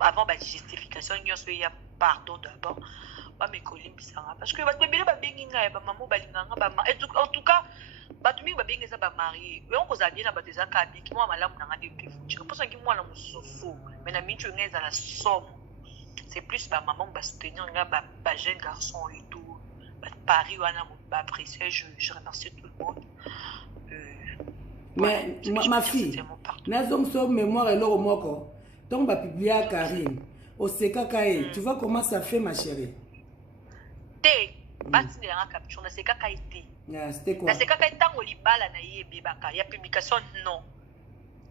avant la justification, il y a pardon d'abord. Mais parce que en tout cas, batumi babinga za ba mari we onko za bien ba teza ka bi ki mwa malamu na ngade ke fuchika posa ki mwana mususu mais na minchu ngeza la somme c'est plus ba maman ba soutenir nga ba jeune garçon et tout ba Paris wana ba apprécier je remercie tout le monde mais ma fille nazong so mémoire eloko moko donc ba publier Karine au CKK tu vois comment ça fait ma chérie té bati na capture na CKK été c'était quoi? C'est quand tango libala na yebe baka ya publication non.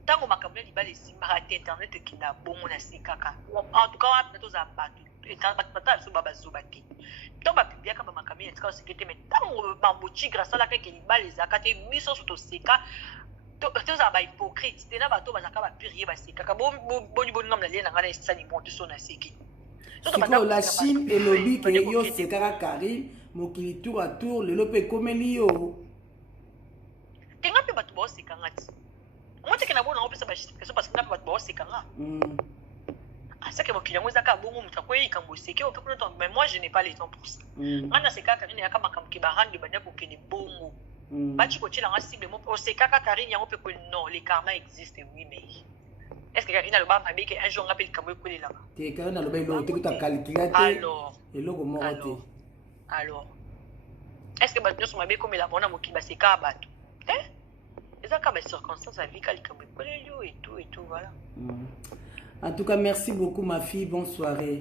Tango makamuna libala simba internet qui na bongo na sikaka. En tout cas on a tous abatu. Internet bata so baba zobaki. Donc ba publier ka ba makamuna tika sécurité mais tango bambochi grâce à la que libala ezakate miso soto seka. Tous aba hypocrite. Tena bato bazaka ba purier ba sikaka. Boni ngam na lena ngana sani monte so na seki. La Chine et lobby que yo sekaka Karine mokili tour à tour le lope komeli yo tenga pe batu bo sekanga ti on te kana bona opesa ba justification parce que na batu bo sekanga ça que mokili ngo zaka bongo muta ko yi kambo seke o pe ko ton mais moi je n'ai pas les temps pour ça ngana sekaka Karine ya kama kamki ba rande banya ko kene bongo bachi ko tila nga cible mo o sekaka Karine yango pe ko non les karma existent oui mais est-ce que Karine a le bas m'a que un jour on appelle kambo ko lelanga te Karine a le bas lo te ko ta calculer alors et logo mo te alors est-ce que tu as bien comme la bonne amour qui va se cabato et ça comme circonstance à vie comme et tout voilà en tout cas merci beaucoup ma fille bonne soirée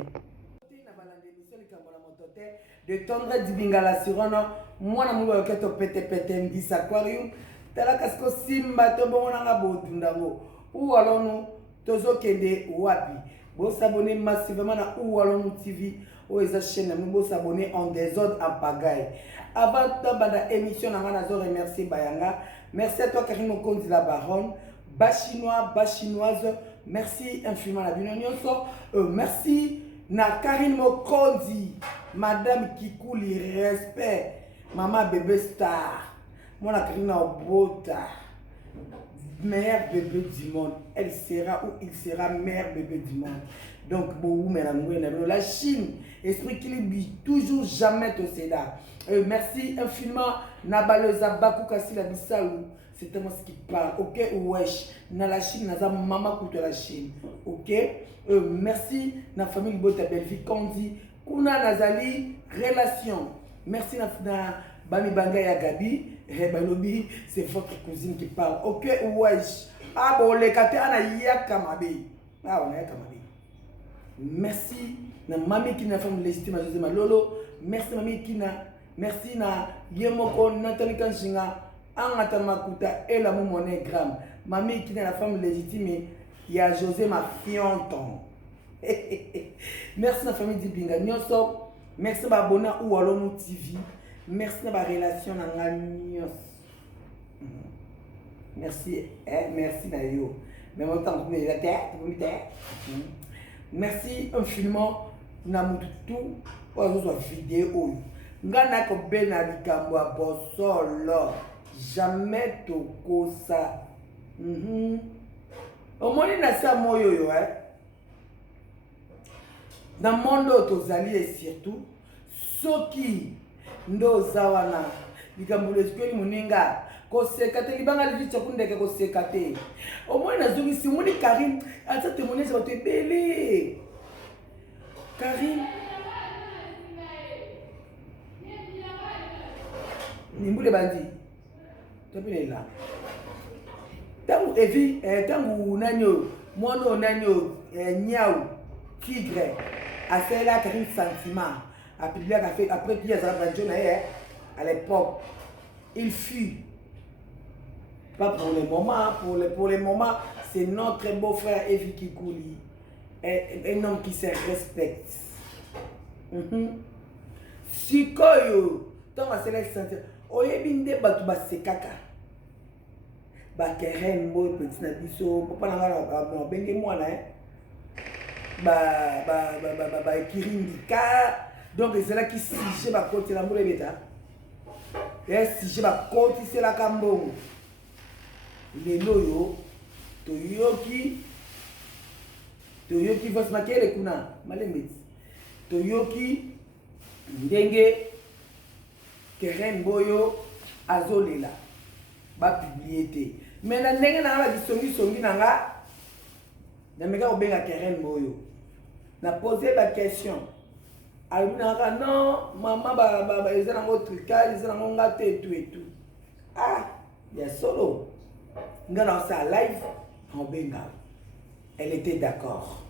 de tendre dibingala sirona mwana mungu yoketo pete mbisa aquarium tala kasko simba to bona nga bodundango ou alonu tozo kende wapi bo s'abonner massivement na ou alonu TV ou eza chaîne nous bo s'abonner en désordre en pagaille avant de banda émission na ngana zo remercier bayanga merci à toi Karine Mokonzi la baronne bachinoise merci infiniment la binonyoso merci na Karine Mokonzi madame Kikouli respect maman bébé star mon Karine Obota meilleur bébé du monde elle sera ou il sera meilleur bébé du monde donc beaucoup la Chine esprit qui lui toujours jamais au Sénat merci infiniment Nabaloza Bakou Kassi la Bissalou c'est tellement ce qui parle ok wesh na la Chine naza maman koute la Chine ok merci na famille Bota Belvi Kondi kuna nazali relation merci na Bami Banga ya Gabi Balobi c'est votre cousine qui parle ok wesh ah bon les kate ana yakamabe ah on a yakamabe merci na mami qui na femme légitime José Lolo merci mami qui na merci na Yemoko Nathalie Kanshinga Angata Makuta et la monogramme mami qui na la femme légitime il y a José ma fianton merci na famille Dibinga Nyoso merci ba abonné ou Alonu TV merci na ba relation na nganyos merci merci na yo mais autant que la terre merci infiniment na mututu ozo vidéo ngana ko bena likambo a bosolo jamais tokosa omoni na sa moyo yo na mondo tozali et surtout soki ndo zawana likambo leskweli muninga koseka te libanga licha kundeke koseka te omoni na zongi si moni Karine ata témoignage ba te belé Karine nimbule bandi topile la tangu evi tangu nanyo mono nanyo nyau tigre a fait la Karine sentiment après qu'il y a à l'époque il fut pas pour le moment pour le moment c'est notre beau-frère Evi Kikouli un homme qui se respecte sikoyo tant à cela sentir oyebinde batu basekaka bakeren boy petit na biso papa na ngala benge mwana ba kirindika donc c'est là qui si ba côté la mole beta et si je ba côté c'est la kambo les loyo to yoki toyoki voice makele kuna malembeti toyoki ndenge Keren Boyo azolela bapublie te mais na ndenge nanga bakisongisongi nanga nameka kobenga Keren Boyo na pose la question alobi nanga non mama eza nango tricage eza nango nga te etu ah ya solo nga na osala live obenga elle était d'accord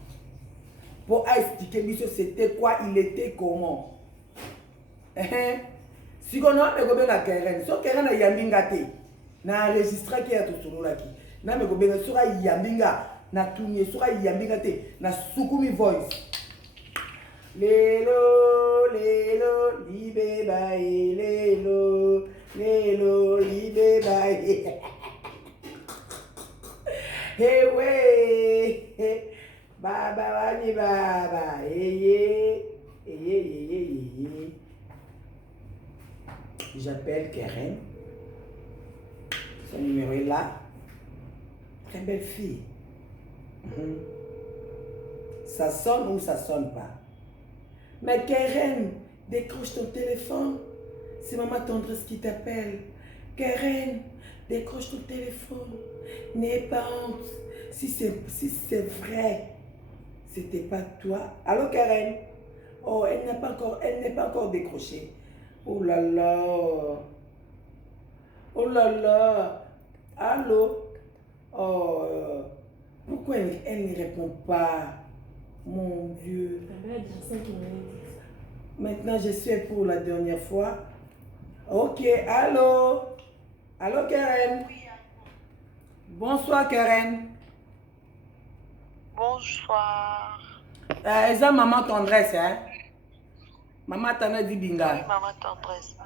pour expliquer biso c'était quoi il était comment si on a un Keren, so Keren a yambinga te, na enregistra qui a tout solo là qui, na me gobenga sura yambinga, na tourner sura yambinga te, na sukumi voice. Lelo, lelo, libe bae, lelo, lelo, libe bae. Hey we, baba wani baba, hey. J'appelle Keren. Son numéro est là. Très belle fille. Ça sonne ou ça sonne pas. Mais Keren, décroche ton téléphone. C'est maman Tendresse qui t'appelle. Keren, décroche ton téléphone. N'aie pas honte. Si c'est vrai, c'était pas toi. Allô Keren? Oh, elle n'est pas encore décrochée. Oh là là. Oh là là. Allô? Oh, pourquoi elle ne répond pas? Mon Dieu. Maintenant, je suis pour la dernière fois. Ok, allô? Allô, Keren? Bonsoir, Keren. Bonsoir. Eza maman Tendresse, hein? Maman Tendresse dit Binga. Oui, maman Tendresse.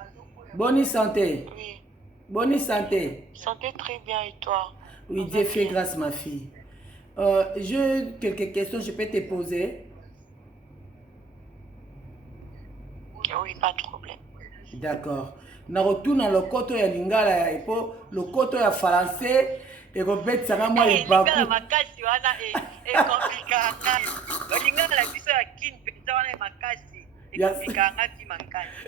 Bonne santé. Oui. Bonne santé. Santé très bien et toi? Oui, Dieu fait grâce, ma fille. J'ai quelques questions, je peux te poser? Oui, pas de problème. D'accord. Na retourne le koto ya lingala et pour le koto ya français et Robert sanga moi et baku. Lingala makasi wana et komplikanga. Lingala la biso ya kin pesa wana makasi. Et komplikanga ki makasi.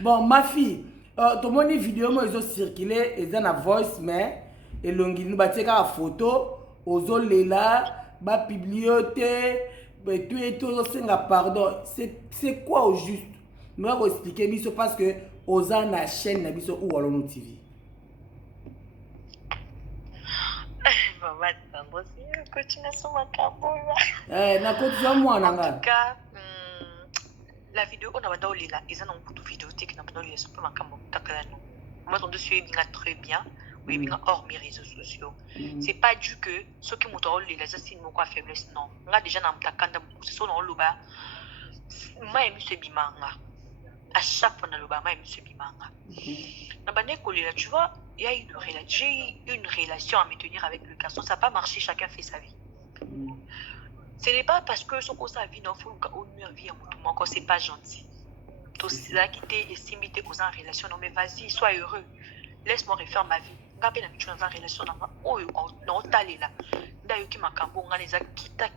Bon, ma fille, tout le monde vidéo moi ils ont circulé et dans la voice mais et longi nous batie ka photo ozo lela ba bibliothèque tout et tout senga pardon. C'est quoi au juste? Je vais vous expliquer biso parce que oza na chaîne na biso ou Walono TV. Maman Tendresse, continue sur ma cabo. Na continue moi nanga. En tout cas, la vidéo on a bandao lela, ils ont beaucoup de vidéos techniques na bandao lela sur ma cabo takala no. Moi ton dessus bien très bien. Oui, bien hors mes réseaux sociaux. C'est pas dû que ceux qui m'ont lela ça c'est mon quoi faiblesse non. Nga déjà na mtakanda c'est son on loba. Moi aime ce bimanga. À chaque fois dans le bas, je bimanga. Tu vois, j'ai une relation à me tenir avec le garçon. Ça n'a pas marché, chacun fait sa vie. Ce n'est pas parce que son sa vie non faut une vie à mon encore c'est pas gentil. Tout ça qui t'est estimé t'es aux en relation non mais vas-y, sois heureux. Laisse-moi refaire ma vie. Ngapé na tu en relation dans oh non talé là. D'ailleurs qui m'a cambo ngana kita.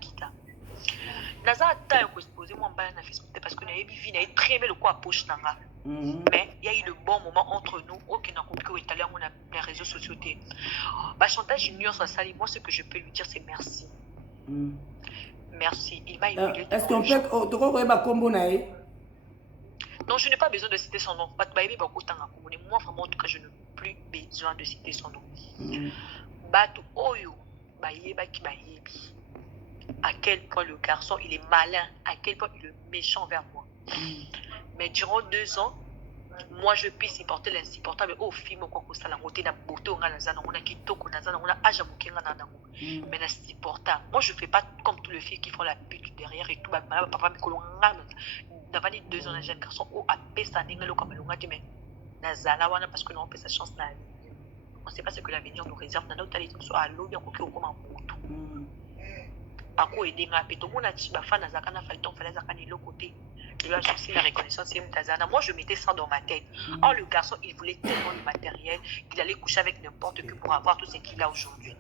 Naza ta yo exposer moi mbala na Facebook parce que na yebi vie na très belle quoi poche nanga. Mais il y a eu le bon moment entre nous aucun n'a compris où est allé on a les réseaux sociaux té. Bah chantage junior ça sali moi ce que je peux lui dire c'est merci. Merci, il m'a humilié. Est-ce qu'on peut to ko ba kombo na ye? Non, je n'ai pas besoin de citer son nom. Moi vraiment en tout cas je n'ai plus besoin de citer son nom. Batu oyo ba yeba ki ba yebi. À quel point le garçon il est malin, à quel point il est méchant vers moi. Mais durant 2 ans, moi je puis supporter l'insupportable. Oh, fille, moi, quoi, ça la beauté, la beauté, on a la zana, on a kitoko, on a zana, on a ajamuke, on a nango. Mais l'insupportable. Moi je fais pas comme tous les filles qui font la pute derrière et tout. Papa, mais qu'on a d'avant 2 ans, un jeune garçon, oh, à pesa, n'engalo comme le ngati, mais nazala, wana, parce que nous on fait sa chance là. On sait pas ce que l'avenir nous réserve. Dans notre talent, soit à l'eau, bien qu'on comme un moto. Ako edenga pe to mona ti ba fana zakana faiton fala zakani le côté de la souci la reconnaissance c'est mtazana. Moi je mettais ça dans ma tête. Oh le garçon il voulait tellement le matériel qu'il allait coucher avec n'importe qui pour avoir tout ce qu'il a aujourd'hui.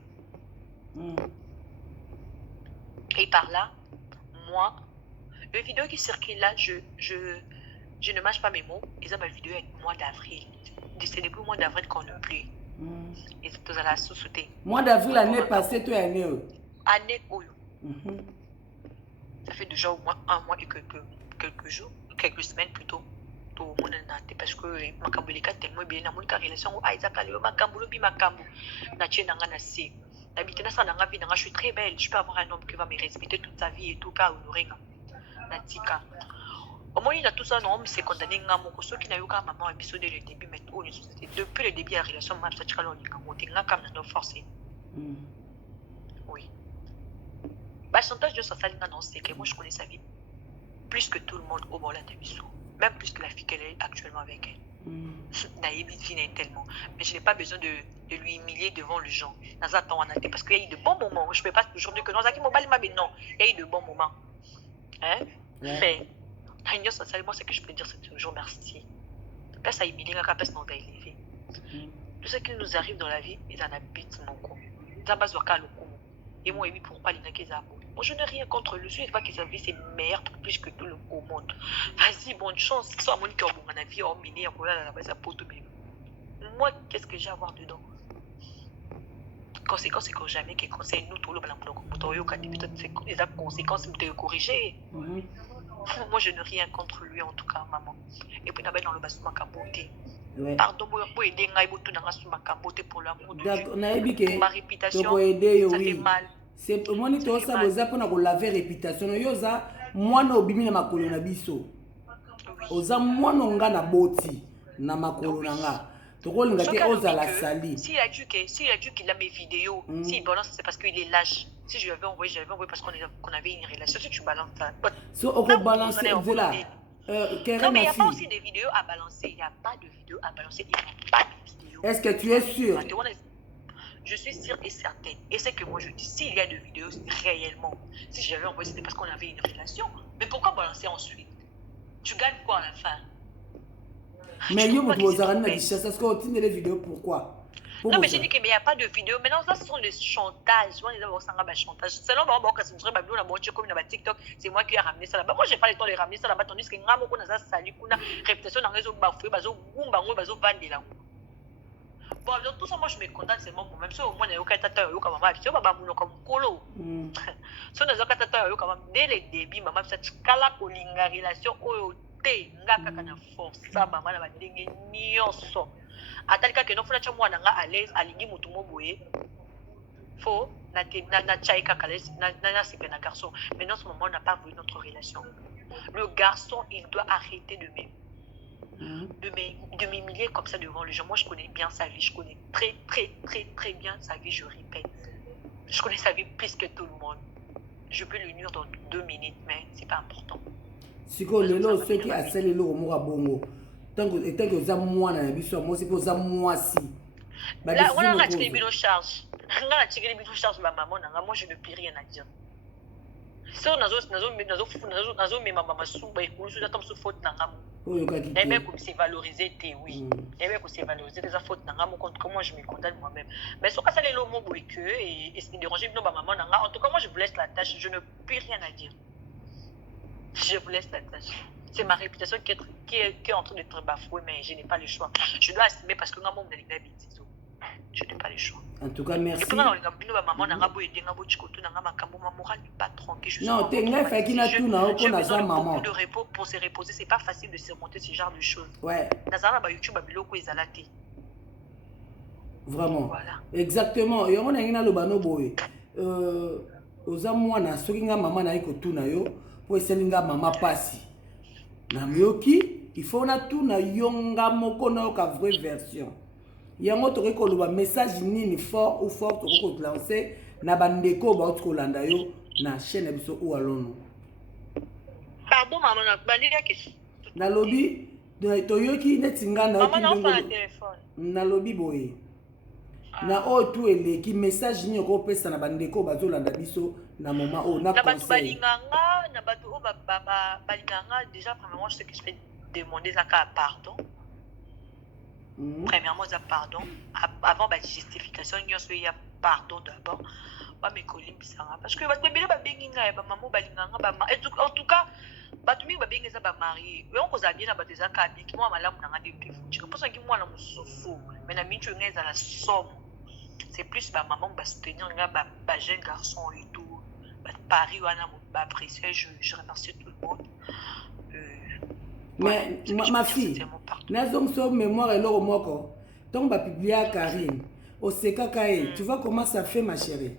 Et par là, moi, le vidéo qui circule là, je ne mâche pas mes mots. Et ça, ma vidéo est mois d'avril. C'est depuis le mois d'avril qu'on ne plus. Et c'est tout à la sous-souté. Mois d'avril, l'année passée, tu es année. Année Oyo. Ça fait déjà au moins un mois et quelques jours, quelques semaines plutôt. Tout le monde est parce que Makambo les quatre tellement bien. Mon carré relation Isaac Alio Makambo le bi Makambo. Na tient nanga na si. D'habitude na ça nanga vie nanga je suis très belle. Je peux avoir un homme qui va me respecter toute sa vie et tout pas honorer na tika. Au moins il a tout ça non c'est condamné ngamo ko ceux qui n'a eu qu'à maman épisode dès le début mais tout depuis le début la relation même ça tika lo ngamo tenga comme na forcer. Oui. Bah chantage de sa salinga non c'est que moi je connais sa vie plus que tout le monde au Mola Tabiso. Même plus que la fille qu'elle est actuellement avec elle. Naïve fine tellement. Mais je n'ai pas besoin de lui humilier devant les gens. Parce qu'il y a eu de bons moments. Je ne peux pas toujours dire que non, non. Il y a eu de bons moments. Hein? Mais, moi, ce que je peux dire, c'est toujours merci. Quand ça humilie, quand personne n'a élevé. Tout ce qui nous arrive dans la vie, ils en habitent mon coup. Ils en basent et moi, pourquoi les gens moi, je n'ai rien contre lui. Je ne sais pas que sa vie, c'est meilleur plus que tout le monde. Vas-y, bonne chance. Soit mon cœur, mon avis, en mini, en colère, la base à pote. Moi, qu'est-ce que j'ai à voir dedans? Conséquence, c'est que jamais que conseil nous, tout le monde, les conséquences de corriger. Moi, je n'ai rien contre lui, en tout cas, maman. Et puis, dans le bassin, ma caboté. Pardon, pour aider, pour l'amour de Dieu. Ma réputation, ça fait mal. C'est moi ni to ça boza pona ko laver réputation yo za mwana obimi na makolo na biso oza mwana nga na boti na makolo na nga to ko linga te oza la sali si il a dit qu'il a mes vidéos si il balance c'est parce qu'il est lâche si je l'avais envoyé parce qu'on avait une relation si tu balances ça so on peut balancer de là non mais il n'y a pas aussi de vidéos à balancer il n'y a pas de vidéos à balancer il n'y a pas de vidéos. Est-ce que tu es sûr? Je suis sûre et certaine. Et c'est que moi je dis, s'il y a de vidéos réellement, si j'avais envoyé, c'était parce qu'on avait une relation. Mais pourquoi balancer ensuite? Tu gagnes quoi à la fin? Mais yo, vous avez dit ça, est-ce qu'on tient les vidéos, pourquoi? Non, mais j'ai dit qu'il n'y a pas de vidéos. Maintenant, ça, ce sont des chantages. C'est là, c'est moi qui ai ramené ça là-bas. Moi, je n'ai pas le temps de ramener ça là-bas. Tandis que la réputation dans les autres bafoués, bon, donc tout ça, moi je me contente seulement pour même. Si au moins, il y a un tata, il y a maman, si on va comme colo. Si on a un tata, il y a dès le début, maman, ça kala kolinga relation oyote, nga kaka na force, ça maman na badenge nyonso. Atalika que non faut na chamwa na nga à l'aise, alingi mutu mo boye. Faut na chai kaka na sipe na garçon. Mais dans ce moment, on n'a pas voulu notre relation. Le garçon, il doit arrêter de m'humilier comme ça devant les gens. Moi, je connais bien sa vie. Je connais très, très, très, très bien sa vie, je répète. Je connais sa vie plus que tout le monde. Je peux le nuire dans 2 minutes, mais c'est pas important. Si vous avez ceux qui a scellé le mot bongo, tant que vous avez moi dans la vie, moi, c'est pour ça, moi, si. Là, on a tiré le charge. On a tiré le charge, ma maman, moi, je ne peux rien à dire. Si on a mais maman, faute et même comme c'est valorisé, oui. Et même comme c'est valorisé, des fautes, comment je me condamne moi-même. Mais ce que ça les mots et c'est dérangé, maman, en tout cas, moi, je vous laisse la tâche, je ne peux rien à dire. Je vous laisse la tâche. C'est ma réputation qui est en train d'être bafouée, mais je n'ai pas le choix. Je dois assumer parce que maman, je n'ai pas le choix. En tout cas, merci. Non, t'es un fait qui n'a tout n'a aucun hasard, maman. Beaucoup de repos pour se reposer, c'est pas facile de surmonter ce genre de choses. Ouais. Vraiment. Voilà. Exactement. Et on a une lobano boy. Aux amouana, ce qui n'a maman n'a eu tout na yo, pour essayer de maman passi. Namioki, il faut na tout na yonga moko na ka vraie version. Yango to ko loba message nini fort ou fort to ko lancer na bandeko ba to kolanda yo na chaîne biso ou alono. Pardon maman na bandika ke. Na lobi to yoki netinga na maman na fa téléphone. Na lobi boye. Na o tout ele ki message ni ko pesa na bandeko ba zo landa biso na moment o na conseil. Na batu o balinganga déjà premièrement ce que je vais demander ça pardon. Premièrement, pardon. Avant la justification, il y a pardon d'abord. bamekolimbisanga parce que bato babele babengi ngai bamama balinganga en tout cas bato mingi babengi eza bamarie yango kozala bien na bato eza kabiki mwa malamu na nga nde tefutika mposaki mwana mosusu me na minti oyo ngai ezala somme c'est plus bamama basoutenir nga bajeune garçon et tout Paris wana baapprécie je remercie tout le monde mais ma fille nazong so mémoire eloko moko donc bapiblia Karine osekaka ye tu vois comment ça fait ma chérie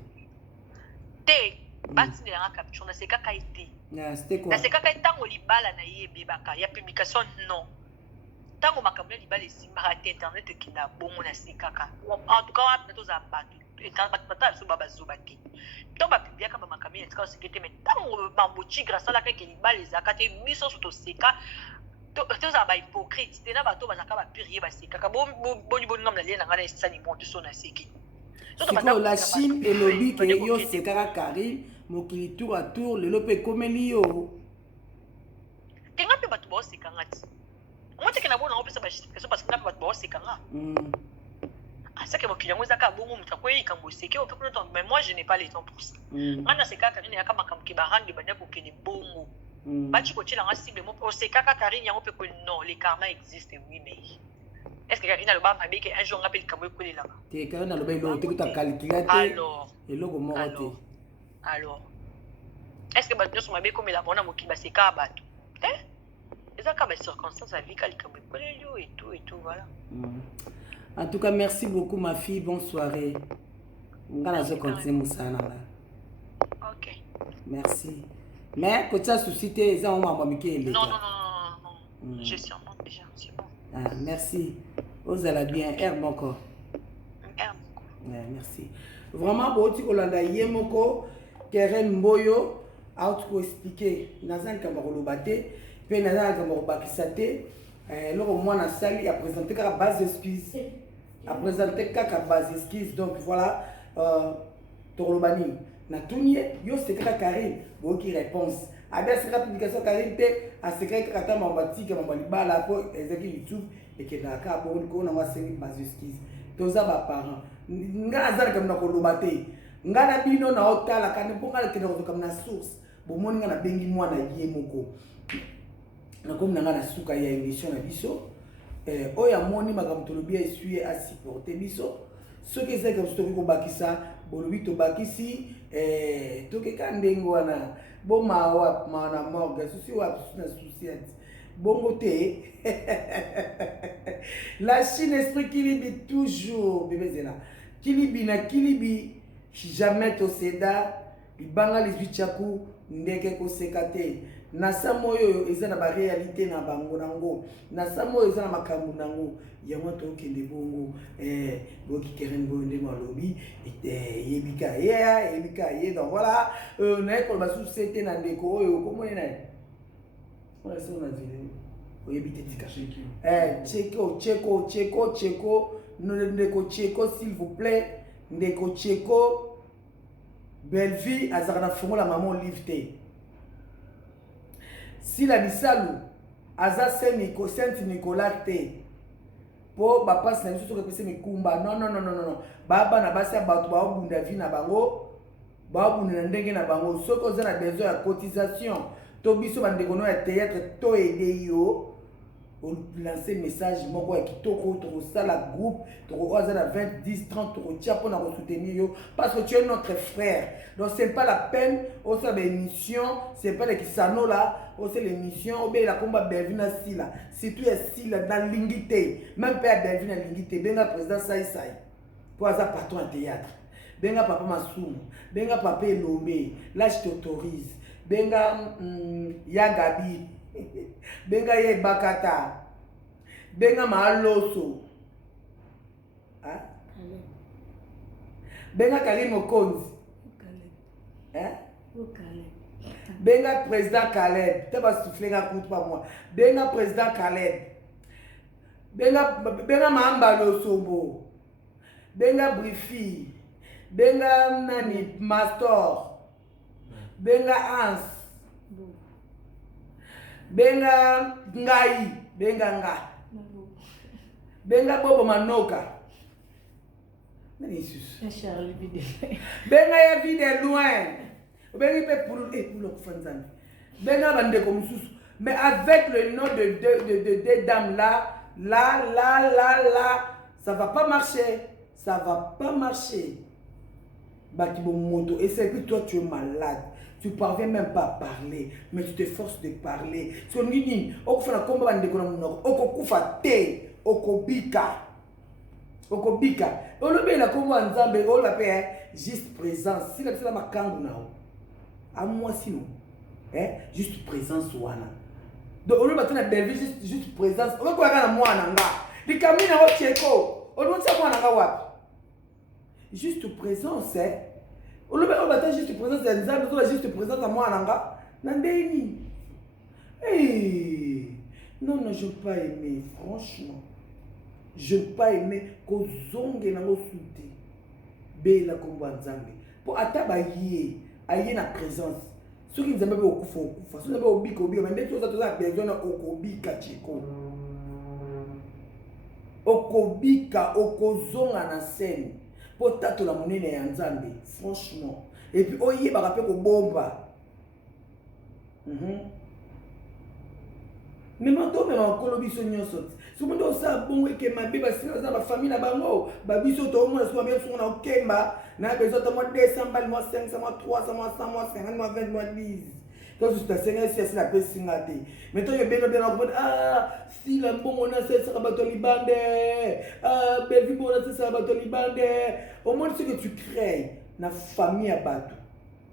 te batindelanga capture nasekaka ye te nasekaka ye ntango libala na ye ebebaka ya publication non ntango makambo ya libala esimbaka te internet ekenda bongo nasekaka en tout cas wana tozala bato biso bazoba te ntango bapibliaka bamakambo ya etika oseke te mai ntango bambotigre asalaka eke libala ezalaka te biso so toseka tozala bahypocrite te na bato bazalaka bapire ye basekaka boningam na lie na ngai na esani monte so naseki sikoyo la chine elobi ke yo sekaka Karine mokili tour à tour lelo mpe ekomeli yo te nga mpe bato baosekanga ti ngo teke na bona ngo pesa bajustification parce que nga mpe bato baosekanga aseke mokili yango ezaka bongo moto akoyika mboseke ope kuna mais moi je n'ai pas le temps pour ça nga nasekaka Karine yaka makambo ke barande banya kokende bongo bati kotielanga cible mo osekaka Karine yango mpe ko non le karma existe oui mais est-ce que Karine aloba mabe ke un jour nga mpe likambo ekolelanga te Karine aloba eloko te kuta calcula te eloko moko te alors est-ce que bato nyonso mabe ekomela bona mokili basekaka bato te ezaka bacirconstance ya vie ka likambo ekoleli yo et tout voilà en tout cas merci beaucoup ma fille bonne soirée nga nazo continue mosala nanga ok merci mais kotia souci te eza ngo mambo mike eleka non je surmonte déjà c'est bon merci ozala bien air moko merci vraiment boti kolanda ye moko Keren Mboyo out ko expliquer naza likambo koloba te mpe naza likambo kobakisa te eloko mwana asali apresente kaka base esquisse apresente kaka base esquisse donc voilà tokoloba nini natuni ye yo sekaka Karine boyoki réponse abi asekaka publication Karine te asekaki kaka ta mambo batike mambo libala po ezaki youtube ekendaka kaka bongo likolo nango asengi base esquisse toza baparent nga naza likambo na koloba te nga na bino na otala kandi mpo nga lekende kozoka na source bomoni nga nabengi mwana ye moko nakomi na nga na suka ya émission na biso oyo amoni makambo tolobi ya esui asupporte biso soki ezalaki mosu tokoki kobakisa bolobi tobakisi tokeka ndenge wana bomawa mawa na morgue susi wapi susi na susi ati bongo te la Chine esprit kilibi toujours bébé zela kilibi na kilibi jamais toseda libanga les bichaku ndeke koseka te na samo oyo eza na ba réalité na bango nango na samo oyo eza na makambo nango yango tokende bongo boki Keren Mboyo nde malobi yebika ye donc voilà na ekoloba société na ndeko oyo komone na oyo so na video oyebite tika Cheko ndeko Cheko s'il vous plaît ndeko Cheko Belleville azaka na fongola maman olive te si la bisalu aza Saint Nicolas te po bapasi na biso tokepesa mikumba non baba na basi ya bato baobunda vi na bango baobunda na ndenge na bango soki oza na besoin ya cotisation to biso bandeko no ya théâtre to ede yo lancer message moko ya kitoko tokosala groupe tokoza na 20 10 30 tokotia mpona kosoutenir yo parce que tu es notre frère donc c'est pas la peine osala baémission c'est pas le kisano là osala l'émission obeyela komba Belvin na sila surtout ya sila na lingi te même pas ya Belvin na lingi te benga président Saïsaï po aza patron ya théâtre benga papa Masumu benga papa Elombe là je t'autorise benga Yagabi benga ye Bakata benga Maloso benga Karim Okonzi benga président Caleb te ba souffler nga coup pas moi benga président Caleb benga Mamba Losombo benga Brifi benga nani Mastor benga Hans benga Ngai benga Nga benga Bobo Manoka nani isusu Charles vide benga ya vide loin benga pe pour le kufanzana benga bande comme susu mais avec le nom de deux dames là ça va pas marcher, ça va pas marcher. Batibo moto et c'est que toi tu es malade. Tu parviens même pas à parler, mais tu t'efforces de parler. Si on dit, on fait un combat de l'économie, on kufa te, okobika. On le met la combat en Zambie, on l'appelle juste présence. Si la personne m'a kangu nao, à moi sinon, juste présence wana. Donc on le met dans belle juste présence. On va quoi à moi nanga. Les camines au tcheko, on le met moi nanga wapi. Juste présence, on le met juste présence des Zambie, on va juste présence à moi nanga. Nandeni. Hey, non, je n'ai pas aimé, franchement. Je n'ai pas aimé que zonge na soute. Bela komba nzambe. Pour ataba yé, aye na présence. Ceux qui nous aiment au kufa, ceux qui nous aiment au bika, mais dès que tu as besoin de okobika chiko. Okobika, okozonga na scène. Pour tato la monnaie ya nzambe, franchement. Et puis oye ba rappel ko bomba. Mais maintenant, même en Colombie, si on a ça, bon, que ma bébé, si on a ma famille là-bas, babiso, tout le monde, soit bien sûr, on a Kemba, n'a besoin de moi 200 balles, moi 500, moi 300, moi 100, moi 50, moi 20, moi 10. Donc, je suis la paix singate. Maintenant, il y a bien ah, si la bon, on a ça, ça va te libande. Ah, belle vie, on a ça va te libande. Au moins, ce que tu crées, la famille à battre,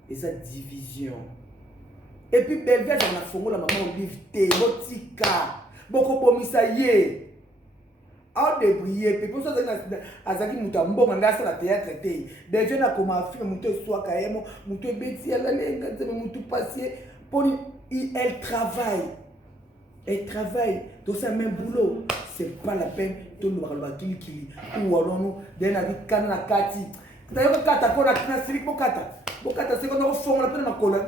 et cette division. Et puis, belle vie, on a formé la maman au livre, botika, beaucoup bomisa yé. En débrier, puis pour ça, Azaki Moutambo, manga la théâtre, des jeunes comme ma fille, Moutou soit Kayemo, Moutou Betty, Moutou Passé, elle travaille. Elle travaille dans ce même boulot. C'est pas la peine de nous parler de qui ou alors nous, d'un avis canna kati. D'ailleurs, kata, qu'on a kina siri, bokata, c'est qu'on a au fond, on a plein de cola.